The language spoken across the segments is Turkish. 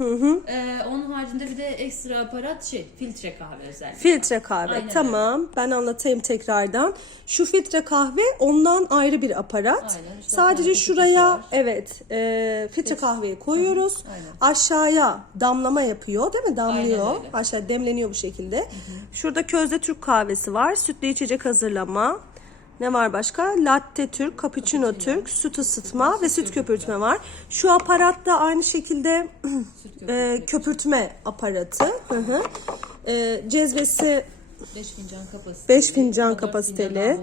Ee, onun haricinde bir de ekstra aparat şey filtre kahve özellikle. Filtre kahve. Aynen tamam. Ben anlatayım tekrardan. Şu filtre kahve ondan ayrı bir aparat. Aynen, işte Sadece şuraya var. evet e, filtre kahveyi koyuyoruz. Aynen. Aşağıya damlama yapıyor değil mi? Damlıyor. Aşağı demleniyor bu şekilde. Şurada közde Türk kahvesi var. Sütlü içecek hazırlama. Ne var başka? Latte Türk, cappuccino Türk, süt ısıtma ve süt köpürtme var. Şu aparat da aynı şekilde e, köpürtme aparatı. Hı hı. E, cezvesi 5 fincan kapasiteli. Beş fincan Ama dört kapasiteli.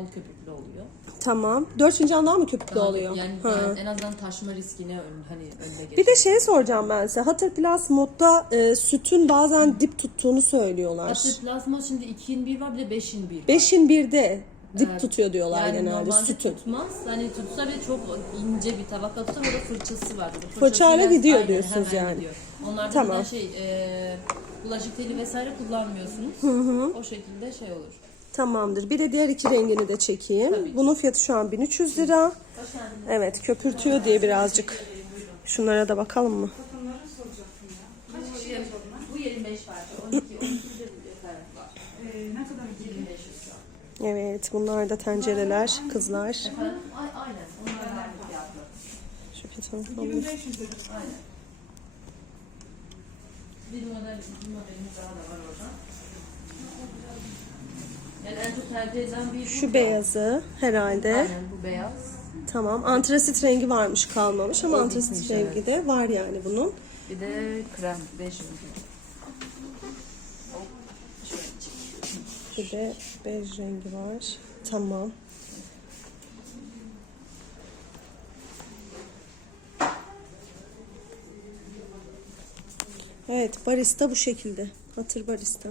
tamam. 4 fincan daha mı köpüklü Daha- oluyor? Yani, Ha. yani en azından taşma riskine ön, hani önüne geçiyor. Bir de şey soracağım ben size. Hatır Plus modda e, sütün bazen dip tuttuğunu söylüyorlar. Aslında plazma şimdi 2'in 1 var bir de 5'in 1 var. 5'in 1'de dip Evet. tutuyor diyorlar yani genelde normalde sütün. tutmaz. Hani tutsa bile çok ince bir tabaka tutar. Orada fırçası var. Fırçasıyla- Fırçayla gidiyor Aynen, diyorsunuz hemen yani. Gidiyor. Onlarda Tamam. şey e, bulaşık teli vesaire kullanmıyorsunuz. O şekilde şey olur. Tamamdır. Bir de diğer iki rengini de çekeyim. Tabii. Bunun fiyatı şu an 1300 lira. Evet köpürtüyor diye birazcık. Şunlara da bakalım mı? Bu 25 parça. 12, 12 de var. Ee, ne kadar 25 şu an. Evet bunlar da tencereler kızlar. Efendim? Ay- Aynen. Onlar. Şu ketonu falan. 2500 lira. Aynen. Bir model, bir modelimiz daha da var orada. Yani en çok tercih edilen bir bu. Şu beyazı herhalde. Aynen bu beyaz. Tamam. Antrasit rengi varmış kalmamış ama O antrasit bitmiş, rengi evet. de var yani bunun. Bir de krem 5 Hop, Bir de bej rengi var. Tamam. Evet barista bu şekilde. Hatır barista.